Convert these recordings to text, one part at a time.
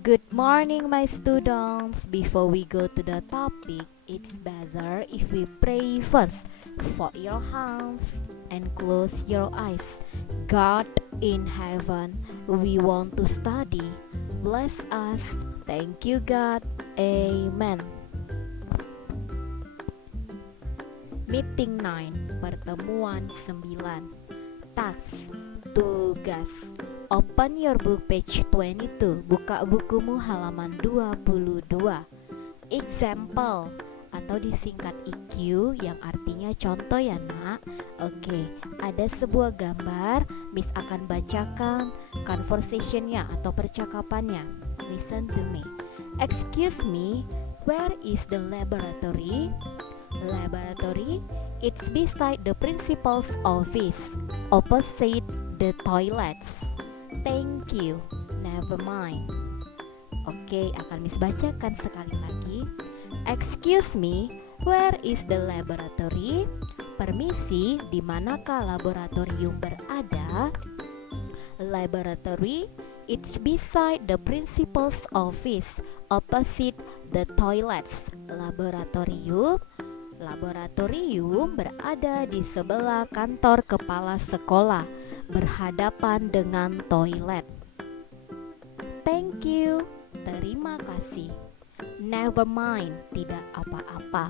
Good morning, my students. Before we go to the topic, it's better if we pray first. Fold your hands and close your eyes. God in heaven, we want to study. Bless us. Thank you, God. Amen. Meeting 9, pertemuan 9. Task, tugas. Open your book page 22. Buka bukumu halaman 22. Example atau disingkat EQ yang artinya contoh ya nak. Oke, ada sebuah gambar. Miss akan bacakan conversationnya atau percakapannya. Listen to me. Excuse me, where is the laboratory? Laboratory, it's beside the principal's office, opposite the toilets. Thank you, never mind. Oke, akan Miss bacakan sekali lagi. Excuse me, where is the laboratory? Permisi, di manakah laboratorium berada? Laboratory, it's beside the principal's office, opposite the toilets. Laboratorium berada di sebelah kantor kepala sekolah, berhadapan dengan toilet. Thank you, terima kasih. Never mind, tidak apa-apa.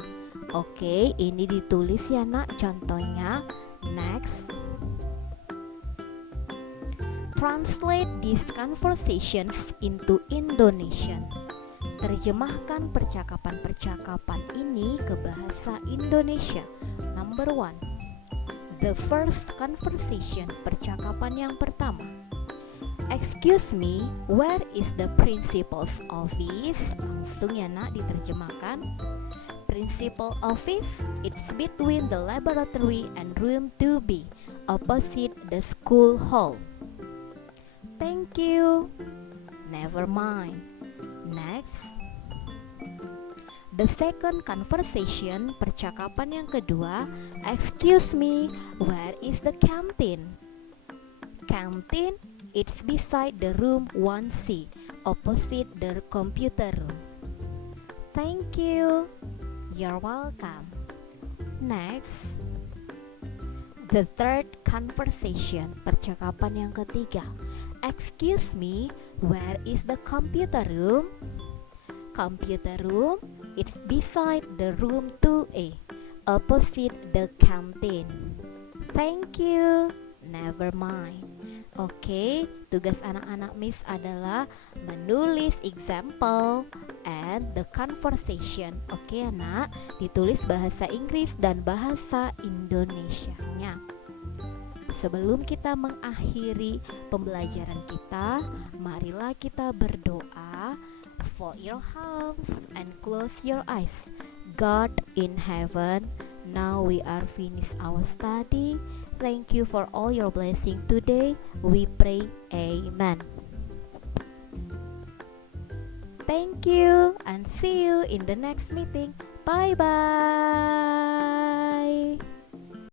Oke, ini ditulis ya nak contohnya. Next. Translate these conversations into Indonesian. Terjemahkan percakapan-percakapan ini ke bahasa Indonesia. Number 1. The first conversation, percakapan yang pertama. Excuse me, where is the principal's office? Langsung ya nak diterjemahkan. Principal office, it's between the laboratory and room 2B, opposite the school hall. Thank you. Never mind. Next. The second conversation, percakapan yang kedua. Excuse me, where is the canteen? Canteen, it's beside the room 1C, opposite the computer room. Thank you. You're welcome. Next. The third conversation, percakapan yang ketiga. Excuse me, where is the computer room? Computer room, it's beside the room 2A, opposite the canteen. Thank you. Never mind. Oke, tugas anak-anak Miss adalah menulis example and the conversation. Oke anak, ditulis bahasa Inggris dan bahasa Indonesianya. Sebelum kita mengakhiri pembelajaran kita, marilah kita berdoa. Fold your hands and close your eyes. God in heaven, now we are finished our study. Thank you for all your blessing today. We pray, Amen. Thank you and see you in the next meeting. Bye bye.